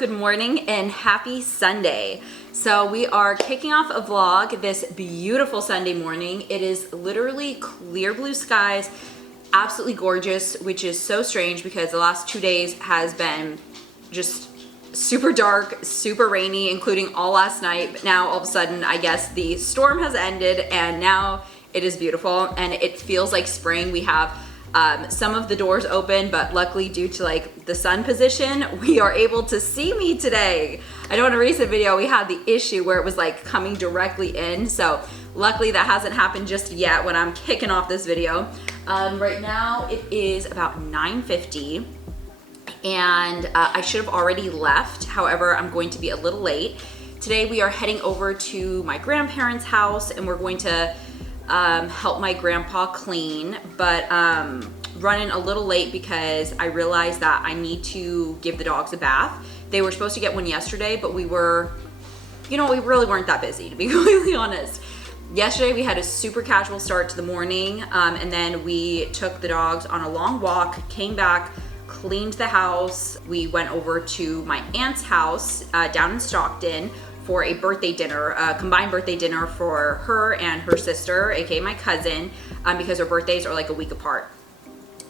good morning, and happy Sunday. So we are kicking off a vlog this beautiful Sunday morning. It is literally clear blue skies, absolutely gorgeous, which is so strange because the last 2 days has been just super dark, super rainy, including all last night. But now all of a sudden, I guess the storm has ended and now it is beautiful and it feels like spring. We have some of the doors open, but luckily due to like the sun position, we are able to see me today. I know in a recent video we had the issue where it was like coming directly in, so luckily that hasn't happened just yet when I'm kicking off this video. Right now it is about 9:50 and I should have already left. However, I'm going to be a little late. Today we are heading over to my grandparents' house and we're going to help my grandpa clean, but running a little late because I realized that I need to give the dogs a bath. They were supposed to get one yesterday, but we were, we really weren't that busy, to be completely honest. Yesterday we had a super casual start to the morning, and then we took the dogs on a long walk, came back, cleaned the house. We went over to my aunt's house down in Stockton for a birthday dinner, a combined birthday dinner for her and her sister, aka my cousin, because their birthdays are like a week apart.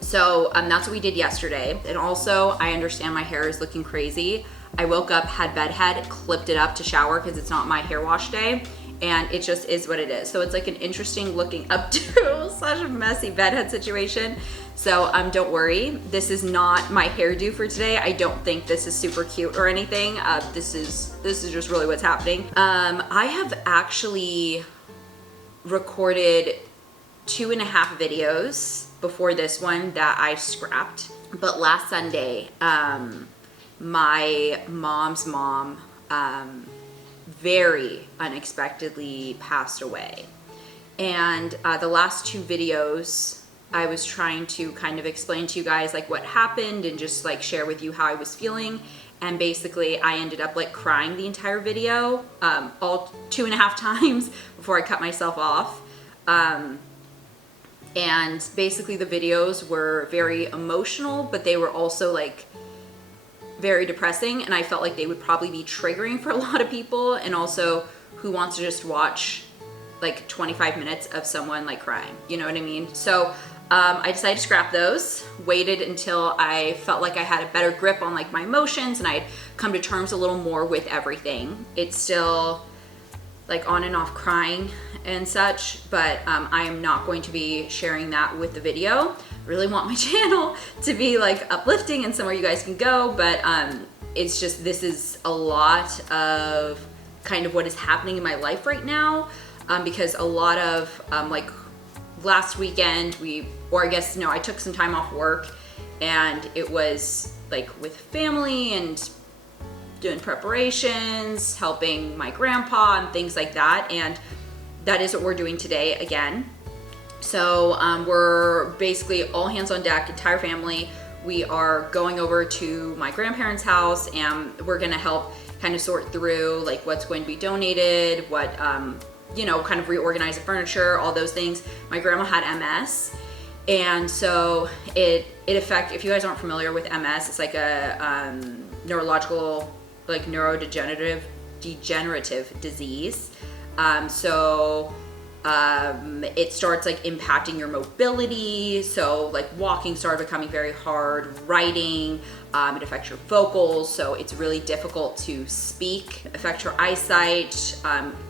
So that's what we did yesterday. And also, I understand my hair is looking crazy. I woke up, had bedhead, clipped it up to shower because it's not my hair wash day, and it just is what it is. So it's like an interesting looking up to such a messy bedhead situation. So don't worry, this is not my hairdo for today. I don't think this is super cute or anything. This is just really what's happening. I have actually recorded 2.5 videos before this one that I scrapped. But last Sunday, my mom's mom very unexpectedly passed away. And the last 2 videos, I was trying to kind of explain to you guys like what happened and just like share with you how I was feeling. And basically I ended up like crying the entire video, all 2.5 times before I cut myself off. And basically the videos were very emotional, but they were also like very depressing, and I felt like they would probably be triggering for a lot of people, and also who wants to just watch like 25 minutes of someone like crying, you know what I mean? So I decided to scrap those, waited until I felt like I had a better grip on like my emotions and I'd come to terms a little more with everything. It's still like on and off crying and such, but I am not going to be sharing that with the video. I really want my channel to be like uplifting and somewhere you guys can go, but it's just, this is a lot of kind of what is happening in my life right now, because a lot of like last weekend I took some time off work and it was like with family and doing preparations, helping my grandpa and things like that, and that is what we're doing today again. So we're basically all hands on deck, entire family. We are going over to my grandparents' house and we're gonna help kind of sort through like what's going to be donated, what, kind of reorganize the furniture, all those things. My grandma had MS, and so it affects, if you guys aren't familiar with MS, it's like a neurological, like neurodegenerative disease. It starts like impacting your mobility. So like walking started becoming very hard, writing, it affects your vocals. So it's really difficult to speak, affects your eyesight,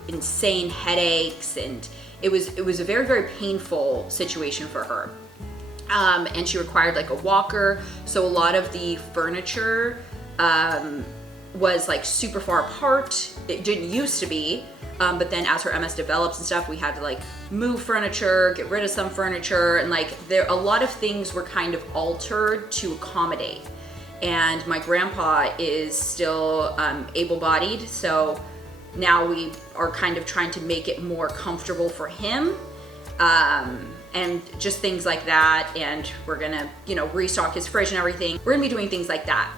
insane headaches. And it was a very, very painful situation for her. And she required like a walker. So a lot of the furniture, was like super far apart. It didn't used to be. But then as her MS develops and stuff, we had to like move furniture, get rid of some furniture, and like a lot of things were kind of altered to accommodate. And my grandpa is still able-bodied, so now we are kind of trying to make it more comfortable for him, and just things like that. And we're gonna, restock his fridge and everything. We're gonna be doing things like that.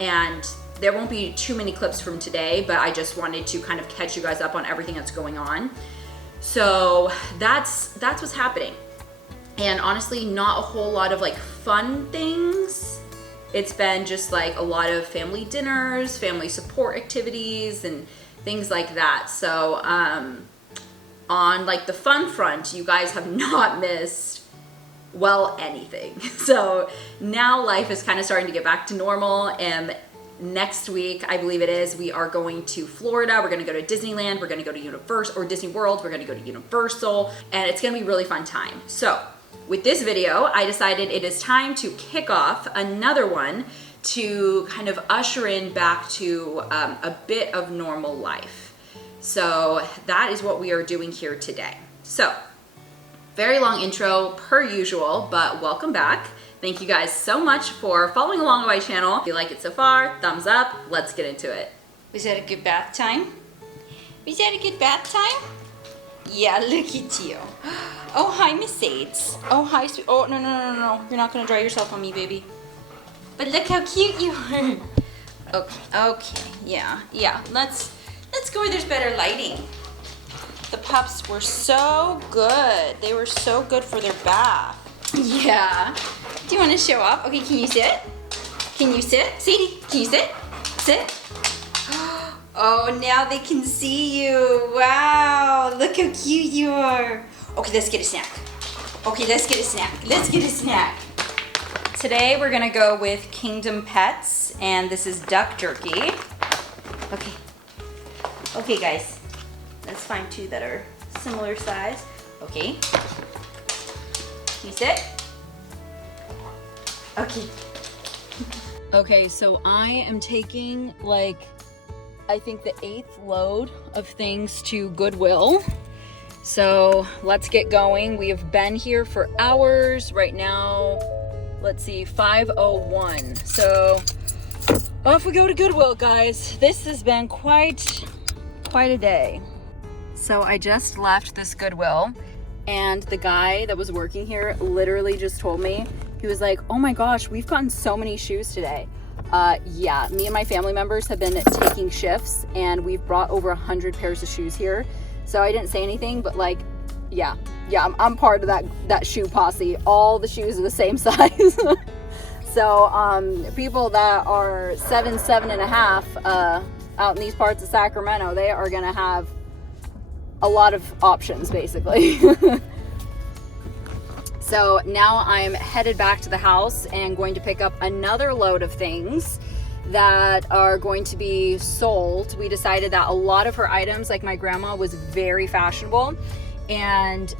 And there won't be too many clips from today, but I just wanted to kind of catch you guys up on everything that's going on. So that's what's happening. And honestly, not a whole lot of like fun things it's been just like a lot of family dinners, family support activities, and things like that. So on like the fun front, you guys have not missed, well, anything. So now life is kind of starting to get back to normal, and next week, I believe it is, we are going to Florida. We're going to go to Disneyland. We're going to go to Universal, or Disney World. We're going to go to Universal, and it's going to be a really fun time. So with this video, I decided it is time to kick off another one to kind of usher in back to a bit of normal life. So that is what we are doing here today. So very long intro per usual, but welcome back. Thank you guys so much for following along on my channel. If you like it so far, thumbs up. Let's get into it. Was that a good bath time? Was that a good bath time? Yeah, look at you. Oh, hi, Miss Aids. Oh, hi, sweet. Oh, no. You're not gonna dry yourself on me, baby. But look how cute you are. Okay, yeah. Let's go where there's better lighting. The pups were so good. They were so good for their bath. Yeah. Do you want to show up? Okay, can you sit? Can you sit? Sadie, can you sit? Sit. Oh, now they can see you. Wow, look how cute you are. Okay, let's get a snack. Let's get a snack. Today we're gonna go with Kingdom Pets, and this is duck jerky. Okay guys, let's find two that are similar size. Okay. Can you sit? Okay, so I am taking like, I think the 8th load of things to Goodwill. So let's get going. We have been here for hours. Right now, let's see, 5:01. So off we go to Goodwill, guys. This has been quite a day. So I just left this Goodwill, and the guy that was working here literally just told me, he was like, oh my gosh, we've gotten so many shoes today. Yeah, me and my family members have been taking shifts, and we've brought over 100 pairs of shoes here. So I didn't say anything, but like, yeah, I'm part of that shoe posse. All the shoes are the same size. So people that are 7.5 out in these parts of Sacramento, they are gonna have a lot of options basically. So now I'm headed back to the house and going to pick up another load of things that are going to be sold. We decided that a lot of her items, like my grandma, was very fashionable, and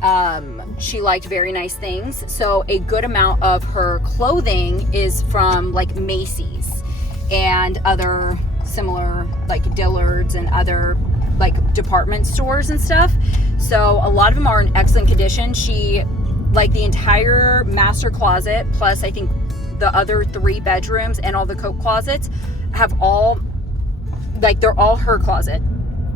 she liked very nice things. So a good amount of her clothing is from like Macy's and other similar like Dillard's and other like department stores and stuff. So a lot of them are in excellent condition. She, like the entire master closet, plus I think the other 3 bedrooms and all the coat closets, have all, like, they're all her closet.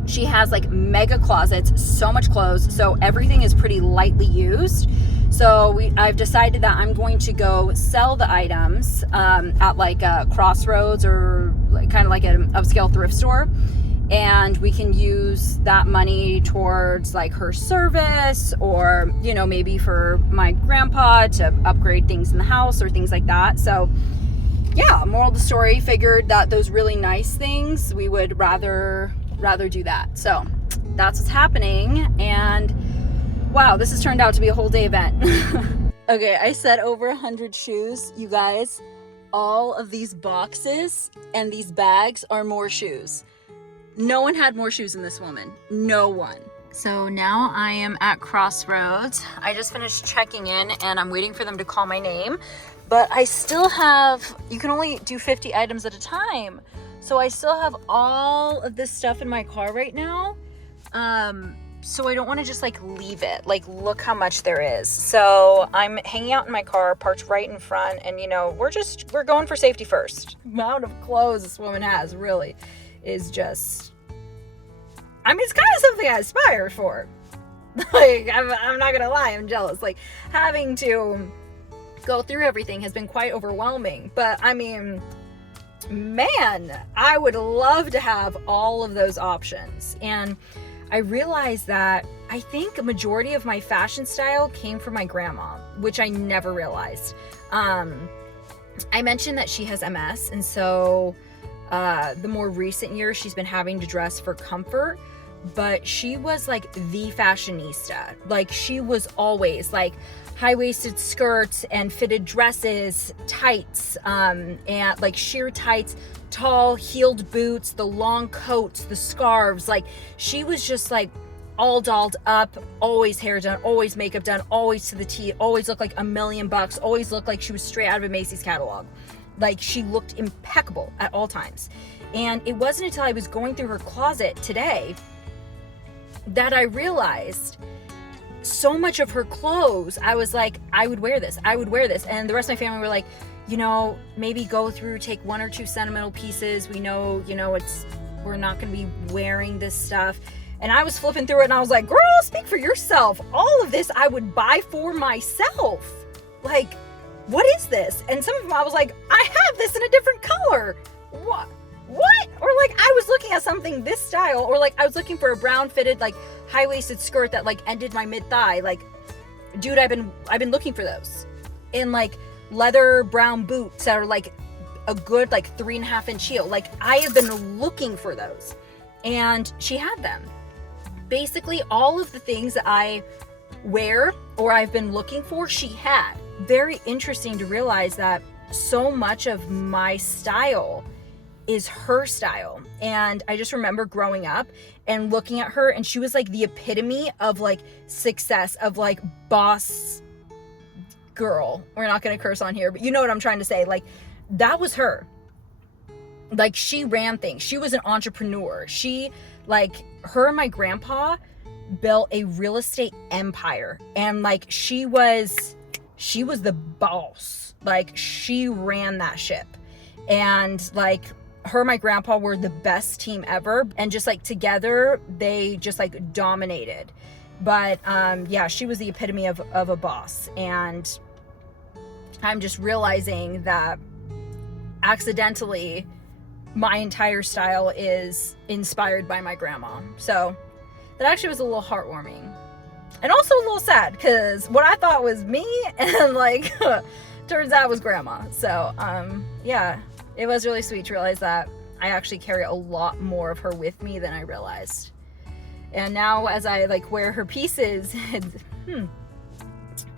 She has like mega closets, so much clothes, so everything is pretty lightly used. So I've decided that I'm going to go sell the items at like a Crossroads or like, kind of like an upscale thrift store, and we can use that money towards like her service, or you know, maybe for my grandpa to upgrade things in the house or things like that. So yeah, moral of the story, figured that those really nice things, we would rather do that. So that's what's happening, and wow, this has turned out to be a whole day event. Okay, I said over 100 shoes, you guys. All of these boxes and these bags are more shoes. No one had more shoes than this woman. No one. So now I am at Crossroads. I just finished checking in, and I'm waiting for them to call my name. But I still have, you can only do 50 items at a time. So I still have all of this stuff in my car right now. So I don't want to just like leave it. Like, look how much there is. So I'm hanging out in my car, parked right in front, and you know, we're going for safety first. The amount of clothes this woman has really is just, I mean, it's kind of something I aspire for. Like, I'm not gonna lie, I'm jealous. Like, having to go through everything has been quite overwhelming. But I mean, man, I would love to have all of those options. And I realized that I think a majority of my fashion style came from my grandma, which I never realized. I mentioned that she has MS, and so the more recent years she's been having to dress for comfort, but she was like the fashionista. Like she was always like high-waisted skirts and fitted dresses, tights, and like sheer tights, tall heeled boots, the long coats, the scarves. Like she was just like all dolled up, always hair done, always makeup done, always to the T, always looked like $1,000,000, always looked like she was straight out of a Macy's catalog. Like she looked impeccable at all times. And it wasn't until I was going through her closet today that I realized so much of her clothes, I was like, I would wear this, I would wear this. And the rest of my family were like, you know, maybe go through, take 1 or 2 sentimental pieces. We know, you know, we're not going to be wearing this stuff. And I was flipping through it and I was like, girl, speak for yourself. All of this I would buy for myself. Like, what is this? And some of them I was like, I have this in a different color. What? Or like I was looking at something this style, or like I was looking for a brown fitted like high-waisted skirt that like ended my mid-thigh. Like, dude, I've been looking for those. In like leather brown boots that are like a good like 3.5-inch heel. Like I have been looking for those. And she had them. Basically all of the things that I wear or I've been looking for, she had. Very interesting to realize that so much of my style is her style. And I just remember growing up and looking at her, and she was like the epitome of like success, of like boss girl. We're not going to curse on here, but you know what I'm trying to say. Like that was her. Like she ran things. She was an entrepreneur. She, like, her and my grandpa built a real estate empire, and like she was the boss. Like she ran that ship. And like her and my grandpa were the best team ever, and just like together they just like dominated. But yeah, she was the epitome of a boss. And I'm just realizing that accidentally my entire style is inspired by my grandma. So that actually was a little heartwarming, and also a little sad, because what I thought was me and like turns out it was grandma. So yeah, it was really sweet to realize that I actually carry a lot more of her with me than I realized. And now as I like wear her pieces,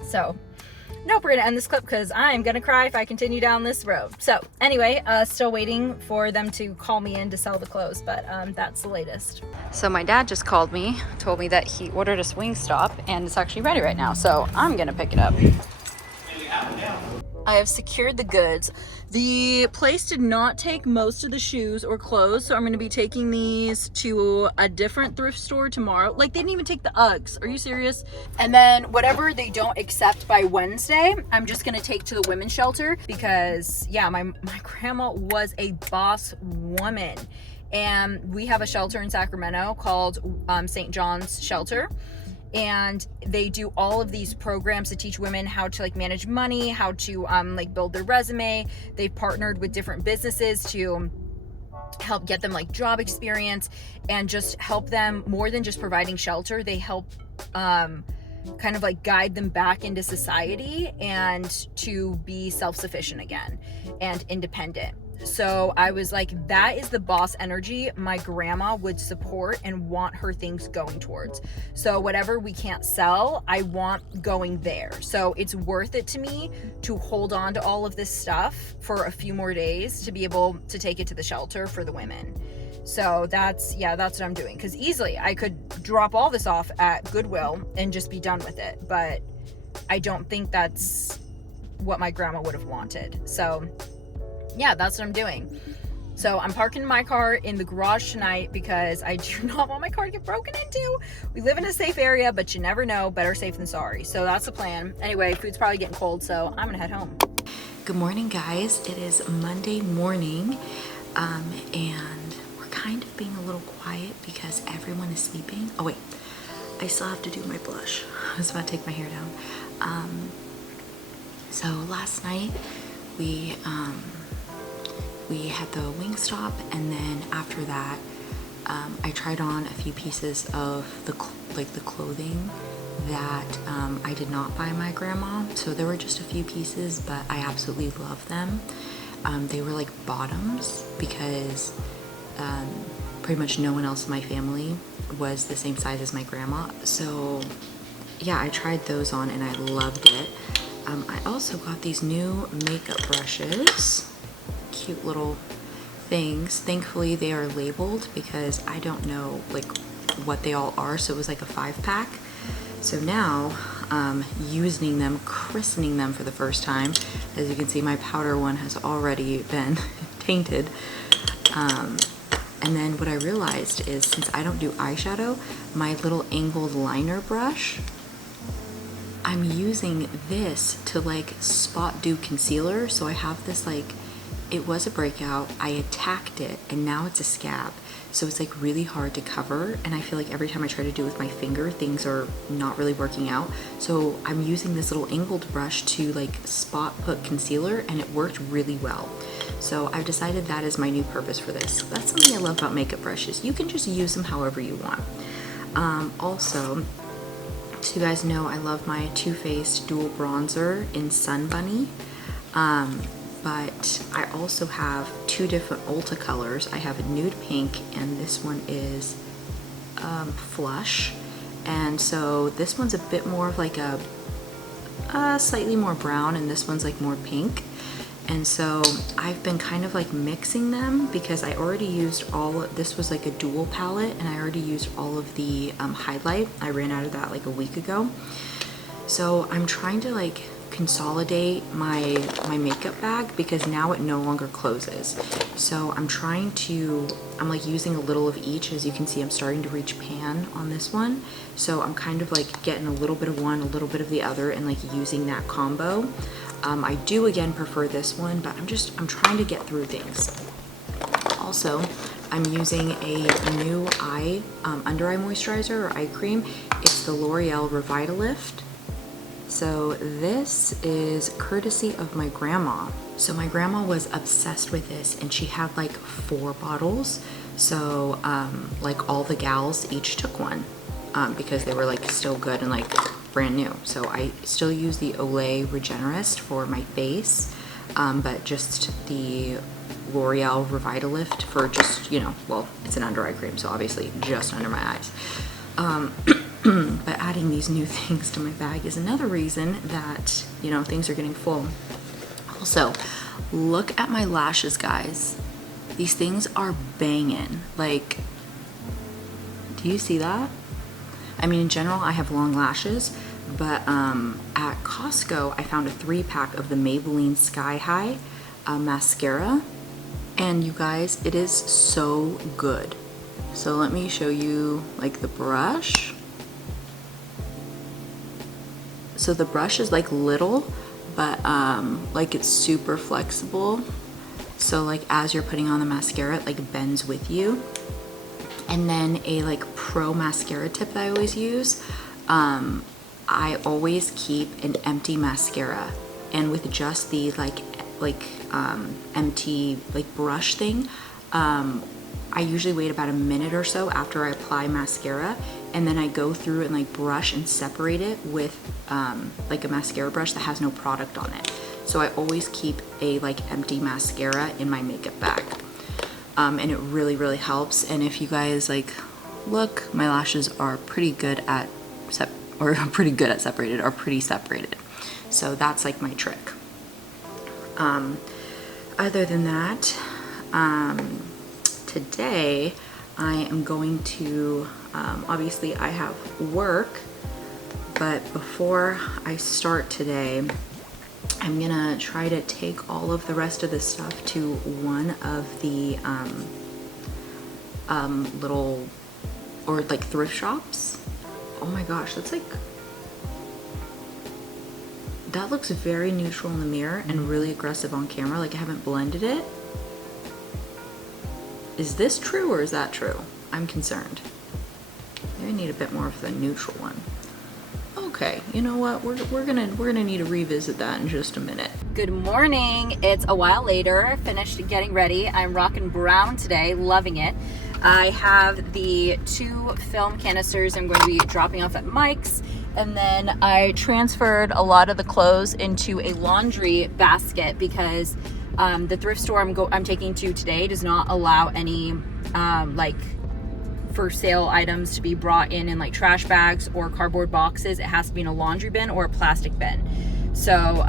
so nope, we're gonna end this clip because I'm gonna cry if I continue down this road. So anyway, still waiting for them to call me in to sell the clothes, but that's the latest. So my dad just called me, told me that he ordered a Wingstop and it's actually ready right now, so I'm gonna pick it up. I have secured the goods. The place did not take most of the shoes or clothes, so I'm going to be taking these to a different thrift store tomorrow. Like, they didn't even take the Uggs. Are you serious? And then whatever they don't accept by Wednesday, I'm just going to take to the women's shelter, because yeah, my grandma was a boss woman. And we have a shelter in Sacramento called St. John's Shelter. And they do all of these programs to teach women how to like manage money, how to like build their resume. They've partnered with different businesses to help get them like job experience, and just help them more than just providing shelter. They help kind of like guide them back into society and to be self-sufficient again and independent. So I was like, that is the boss energy my grandma would support and want her things going towards. So whatever we can't sell, I want going there. So it's worth it to me to hold on to all of this stuff for a few more days to be able to take it to the shelter for the women. So that's what I'm doing. Because easily I could drop all this off at Goodwill and just be done with it. But I don't think that's what my grandma would have wanted. So yeah, that's what I'm doing. So I'm parking my car in the garage tonight because I do not want my car to get broken into. We live in a safe area, but you never know. Better safe than sorry. So that's the plan. Anyway, food's probably getting cold, so I'm gonna head home. Good morning, guys. It is Monday morning, and we're kind of being a little quiet because everyone is sleeping. Oh wait, I still have to do my blush. I was about to take my hair down. So last night we had the Wingstop, and then after that I tried on a few pieces of the clothing that I did not buy my grandma. So there were just a few pieces, but I absolutely love them. They were like bottoms because pretty much no one else in my family was the same size as my grandma. So yeah, I tried those on and I loved it. I also got these new makeup brushes, cute little things. Thankfully they are labeled because I don't know like what they all are, so it was like a 5-pack. So now using them, christening them for the first time. As you can see, my powder one has already been tainted. And then what I realized is, since I don't do eyeshadow, my little angled liner brush, I'm using this to like spot do concealer. So I have this like, it was a breakout, I attacked it, and now it's a scab. So it's like really hard to cover, and I feel like every time I try to do it with my finger, things are not really working out. So I'm using this little angled brush to like spot put concealer, and it worked really well. So I've decided that is my new purpose for this. That's something I love about makeup brushes. You can just use them however you want. Also, so you guys know I love my Too Faced dual bronzer in Sun Bunny. But I also have two different Ulta colors. I have a nude pink, and this one is flush. And so this one's a bit more of like a slightly more brown, and this one's like more pink. And so I've been kind of like mixing them because I already used this was like a dual palette, and I already used all of the highlight. I ran out of that like a week ago. So I'm trying to like consolidate my makeup bag because now it no longer closes. So I'm like using a little of each. As you can see, I'm starting to reach pan on this one. So I'm kind of like getting a little bit of one, a little bit of the other, and like using that combo. I do again prefer this one, but I'm trying to get through things. Also, I'm using a new under eye moisturizer or eye cream. It's the L'Oreal Revitalift. So this is courtesy of my grandma. So my grandma was obsessed with this, and she had like 4 bottles. So like all the gals each took one because they were like still good and like brand new. So I still use the Olay Regenerist for my face, but just the L'Oreal Revitalift for just, you know, well, it's an under eye cream, so obviously just under my eyes. But adding these new things to my bag is another reason that, you know, things are getting full. Also, look at my lashes, guys. These things are banging. Like, do you see that? I mean, in general, I have long lashes, but at Costco, I found a 3-pack of the Maybelline Sky High mascara. And you guys, it is so good. So let me show you like the brush. So the brush is like little, but like it's super flexible. So like as you're putting on the mascara, it like bends with you. And then a like pro mascara tip that I always use, I always keep an empty mascara, and with just the empty like brush thing, I usually wait about a minute or so after I apply mascara, and then I go through and like brush and separate it with like a mascara brush that has no product on it. So I always keep a like empty mascara in my makeup bag, and it really, really helps. And if you guys like look, my lashes are pretty good at separated, or pretty separated. So that's like my trick. Other than that, today I am going to, obviously I have work, but before I start today, I'm gonna try to take all of the rest of the stuff to one of the little, or like thrift shops. Oh my gosh, that's like, that looks very neutral in the mirror and really aggressive on camera. Like I haven't blended it. Is this true or is that true? I'm concerned. Maybe I need a bit more of the neutral one. Okay, you know what? We're gonna need to revisit that in just a minute. Good morning. It's a while later. Finished getting ready. I'm rocking brown today, loving it. I have the 2 film canisters I'm going to be dropping off at Mike's, And then I transferred a lot of the clothes into a laundry basket because the thrift store I'm taking to today does not allow any like for sale items to be brought in like trash bags or cardboard boxes. It has to be in a laundry bin or a plastic bin. So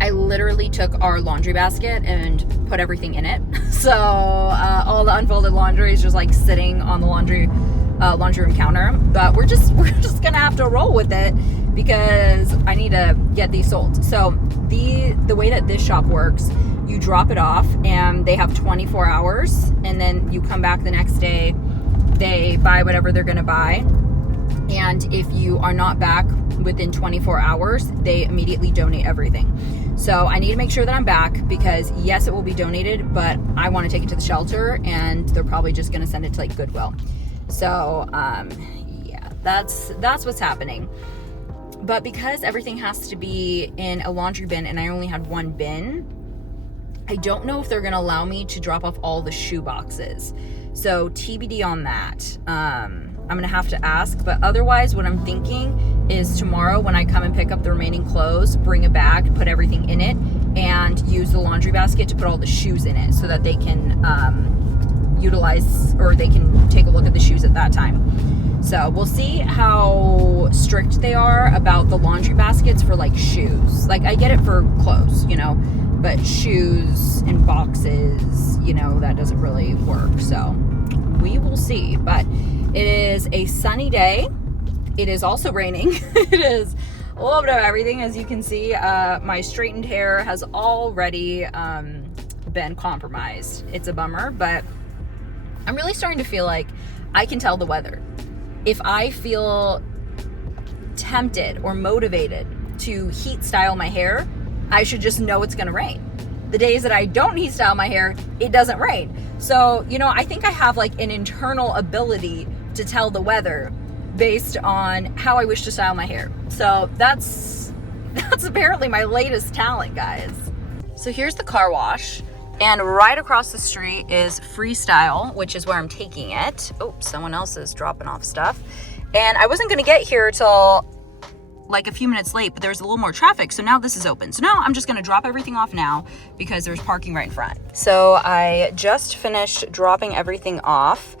I literally took our laundry basket and put everything in it. So all the unfolded laundry is just like sitting on the laundry room counter. But we're just gonna have to roll with it because I need to get these sold. So the way that this shop works, you drop it off and they have 24 hours, and then you come back the next day. They buy whatever they're gonna buy, and if you are not back within 24 hours, they immediately donate everything. So I need to make sure that I'm back because yes, it will be donated, but I want to take it to the shelter and they're probably just going to send it to like Goodwill. So yeah, that's what's happening. But because everything has to be in a laundry bin and I only had one bin, I don't know if they're going to allow me to drop off all the shoe boxes. So TBD on that. I'm gonna have to ask, but otherwise what I'm thinking is tomorrow when I come and pick up the remaining clothes, bring a bag, put everything in it, and use the laundry basket to put all the shoes in it so that they can utilize, or they can take a look at the shoes at that time. So we'll see how strict they are about the laundry baskets for like shoes. Like I get it for clothes, you know, but shoes and boxes, you know, that doesn't really work. So we will see. But it is a sunny day. It is also raining. It is a little bit of everything. As you can see, my straightened hair has already been compromised. It's a bummer, but I'm really starting to feel like I can tell the weather. If I feel tempted or motivated to heat style my hair, I should just know it's gonna rain. The days that I don't heat style my hair, it doesn't rain. So, you know, I think I have like an internal ability to tell the weather based on how I wish to style my hair. So that's apparently my latest talent, guys. So here's the car wash, and right across the street is Freestyle, which is where I'm taking it. Oh, someone else is dropping off stuff. And I wasn't gonna get here till like a few minutes late, but there's a little more traffic, so now this is open. So now I'm just gonna drop everything off now because there's parking right in front. So I just finished dropping everything off.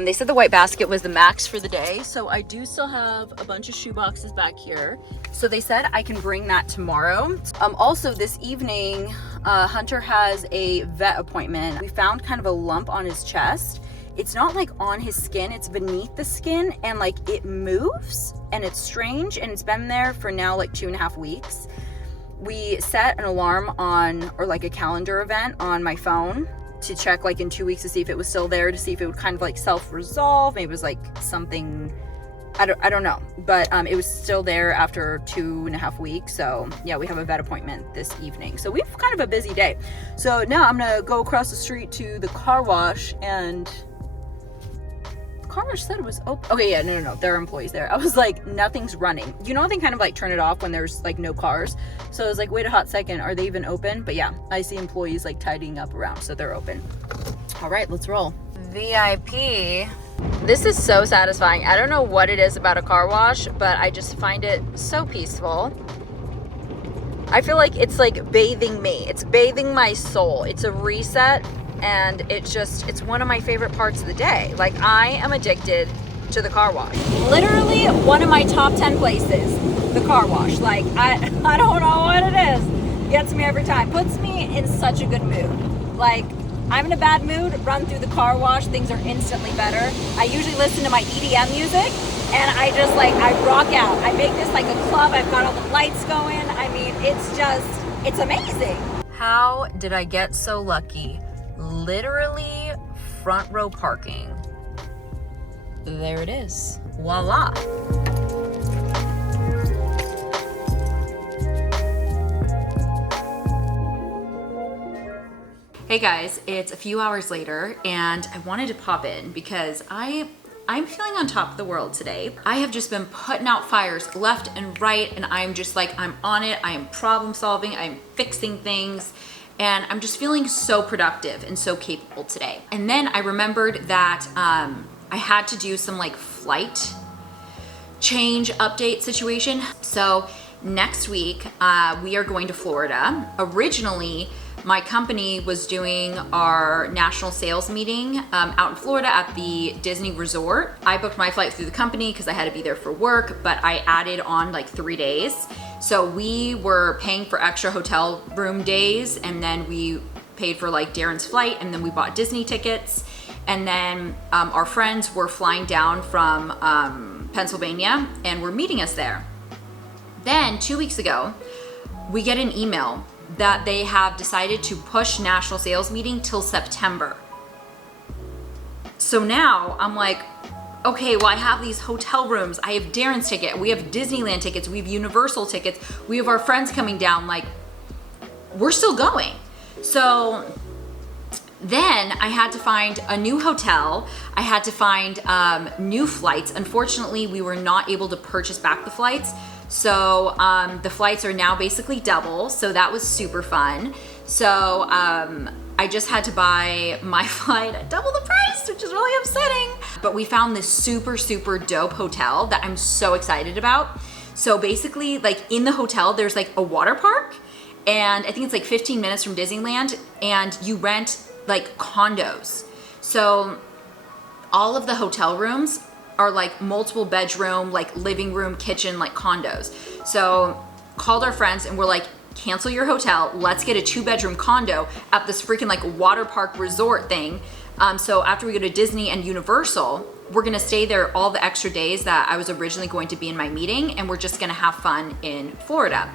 They said the white basket was the max for the day, so I do still have a bunch of shoe boxes back here. So they said I can bring that tomorrow. Also this evening, Hunter has a vet appointment. We found kind of a lump on his chest. It's not like on his skin, it's beneath the skin, and like it moves and it's strange, and it's been there for now like 2.5 weeks. We set an alarm on, or like a calendar event on my phone to check like in 2 weeks to see if it was still there, to see if it would kind of like self-resolve. Maybe it was like something, I don't know, but it was still there after 2.5 weeks. So yeah, we have a vet appointment this evening. So we've kind of a busy day. So now I'm gonna go across the street to the car wash, and car wash said it was open. Okay, yeah, no, there are employees there. I was like, nothing's running. You know, they kind of like turn it off when there's like no cars. So I was like, wait a hot second, are they even open? But yeah, I see employees like tidying up around, so they're open. All right, let's roll. VIP. This is so satisfying. I don't know what it is about a car wash, but I just find it so peaceful. I feel like it's like bathing me. It's bathing my soul. It's a reset. And it's one of my favorite parts of the day. Like, I am addicted to the car wash. Literally one of my top 10 places, the car wash. Like, I don't know what it is. Gets me every time. Puts me in such a good mood. Like, I'm in a bad mood, run through the car wash, things are instantly better. I usually listen to my EDM music, and I just like, I rock out. I make this like a club. I've got all the lights going. I mean, it's amazing. How did I get so lucky? Literally front row parking. There it is. Voila. Hey guys, it's a few hours later and I wanted to pop in because I'm feeling on top of the world today. I have just been putting out fires left and right, and I'm just like, I'm on it. I am problem solving. I'm fixing things. And I'm just feeling so productive and so capable today. And then I remembered that I had to do some like flight change update situation. So next week, we are going to Florida. Originally, my company was doing our national sales meeting out in Florida at the Disney Resort. I booked my flight through the company because I had to be there for work, but I added on like 3 days. So we were paying for extra hotel room days, and then we paid for like Darren's flight, and then we bought Disney tickets. And then our friends were flying down from Pennsylvania and were meeting us there. Then 2 weeks ago, we get an email that they have decided to push national sales meeting till September. So now I'm like, okay, well, I have these hotel rooms, I have Darren's ticket, we have Disneyland tickets, we have Universal tickets, we have our friends coming down, like, we're still going. So then I had to find a new hotel. I had to find new flights. Unfortunately, we were not able to purchase back the flights. So the flights are now basically double. So that was super fun. So I just had to buy my flight at double the price, which is really upsetting. But we found this super, super dope hotel that I'm so excited about. So basically, like in the hotel, there's like a water park. And I think it's like 15 minutes from Disneyland. And you rent like condos. So all of the hotel rooms are like multiple bedroom, like living room, kitchen, like condos. So called our friends and we're like, cancel your hotel. Let's get a 2-bedroom condo at this freaking like water park resort thing. So after we go to Disney and Universal, we're gonna stay there all the extra days that I was originally going to be in my meeting, and we're just gonna have fun in Florida.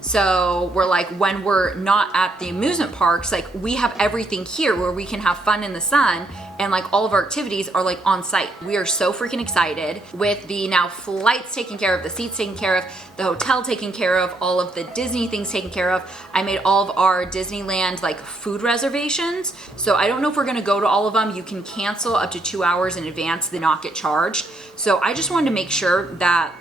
So we're like, when we're not at the amusement parks, like we have everything here where we can have fun in the sun, and like all of our activities are like on site. We are so freaking excited with the now flights taken care of, the seats taken care of, the hotel taken care of, all of the Disney things taken care of. I made all of our Disneyland like food reservations. So I don't know if we're gonna go to all of them. You can cancel up to 2 hours in advance, then not get charged. So I just wanted to make sure that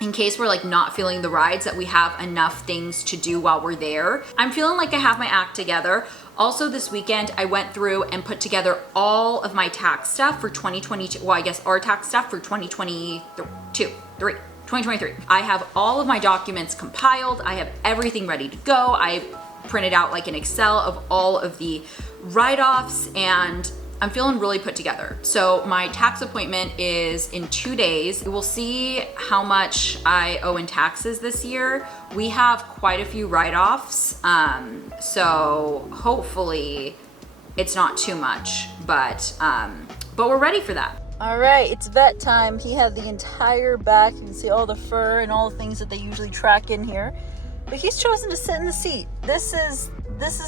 in case we're like not feeling the rides, that we have enough things to do while we're there. I'm feeling like I have my act together. Also this weekend, I went through and put together all of my tax stuff for 2022. Well, I guess our tax stuff for 2023. I have all of my documents compiled. I have everything ready to go. I printed out like an Excel of all of the write-offs, and I'm feeling really put together. So my tax appointment is in 2 days. We'll see how much I owe in taxes this year. We have quite a few write-offs, so hopefully it's not too much, but we're ready for that. All right, it's vet time. He had the entire back. You can see all the fur and all the things that they usually track in here, but he's chosen to sit in the seat. This is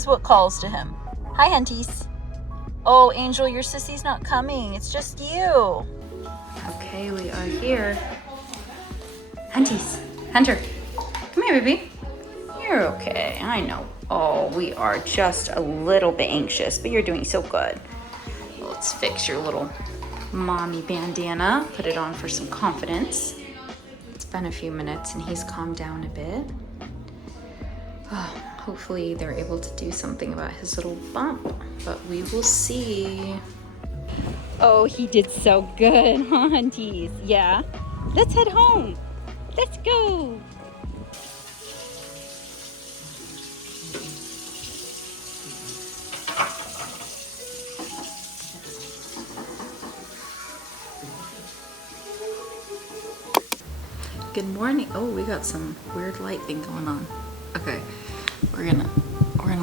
what calls to him. Hi, Hunties. Oh, Angel, your sissy's not coming. It's just you. Okay, we are here. Hunties, Hunter, come here, baby. You're okay, I know. Oh, we are just a little bit anxious, but you're doing so good. Let's fix your little mommy bandana. Put it on for some confidence. It's been a few minutes and he's calmed down a bit. Oh, hopefully they're able to do something about his little bump, but we will see. Oh, he did so good, huh, Hunties? Yeah. Let's head home. Let's go. Good morning. Oh, we got some weird light thing going on. Okay, we're gonna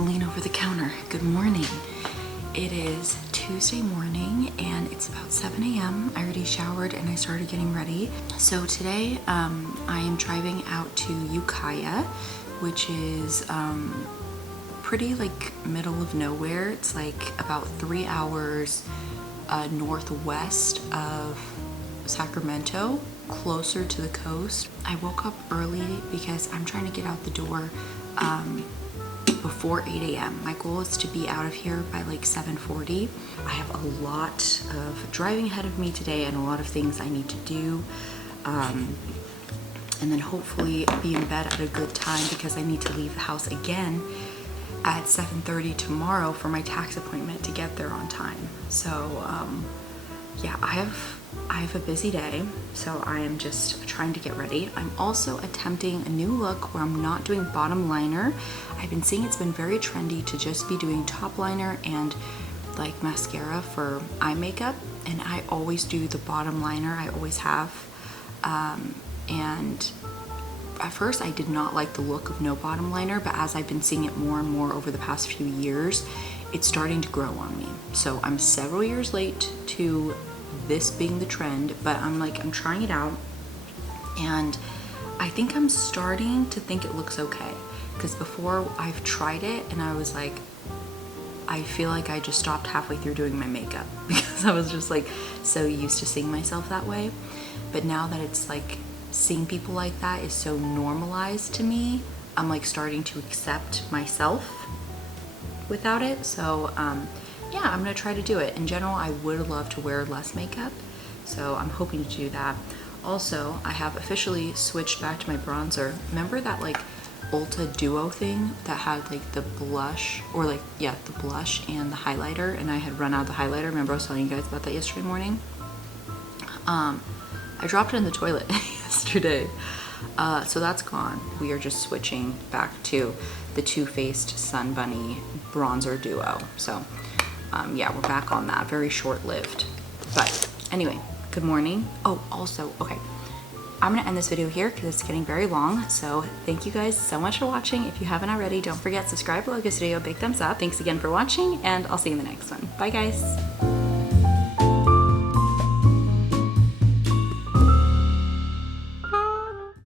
lean over the counter. Good morning. It is Tuesday morning and it's about 7 a.m. I already showered and I started getting ready. So today I am driving out to Ukiah, which is pretty like middle of nowhere. It's like about 3 hours northwest of Sacramento, closer to the coast. I woke up early because I'm trying to get out the door before 8 a.m. My goal is to be out of here by like 7:40. I have a lot of driving ahead of me today and a lot of things I need to do. And then hopefully be in bed at a good time because I need to leave the house again at 7:30 tomorrow for my tax appointment to get there on time. So yeah, I have a busy day, so I am just trying to get ready. I'm also attempting a new look where I'm not doing bottom liner. I've been seeing it's been very trendy to just be doing top liner and like mascara for eye makeup, and I always do the bottom liner. I always have. And at first I did not like the look of no bottom liner, but as I've been seeing it more and more over the past few years, it's starting to grow on me. So I'm several years late to this being the trend, but I'm trying it out, and I think I'm starting to think it looks okay, because before I've tried it and I was like, I feel like I just stopped halfway through doing my makeup because I was just like so used to seeing myself that way. But now that it's like seeing people like that is so normalized to me, I'm like starting to accept myself without it. So yeah, I'm gonna try to do it. In general, I would love to wear less makeup, so I'm hoping to do that. Also, I have officially switched back to my bronzer. Remember that like Ulta Duo thing that had like the blush, or like, yeah, the blush and the highlighter, and I had run out of the highlighter. Remember I was telling you guys about that yesterday morning? I dropped it in the toilet yesterday. So that's gone. We are just switching back to the Too Faced Sun Bunny Bronzer Duo. So yeah, we're back on that. Very short-lived. But anyway, good morning. Oh, also, okay. I'm gonna end this video here because it's getting very long. So thank you guys so much for watching. If you haven't already, don't forget, subscribe, like this video, big thumbs up. Thanks again for watching, and I'll see you in the next one. Bye guys.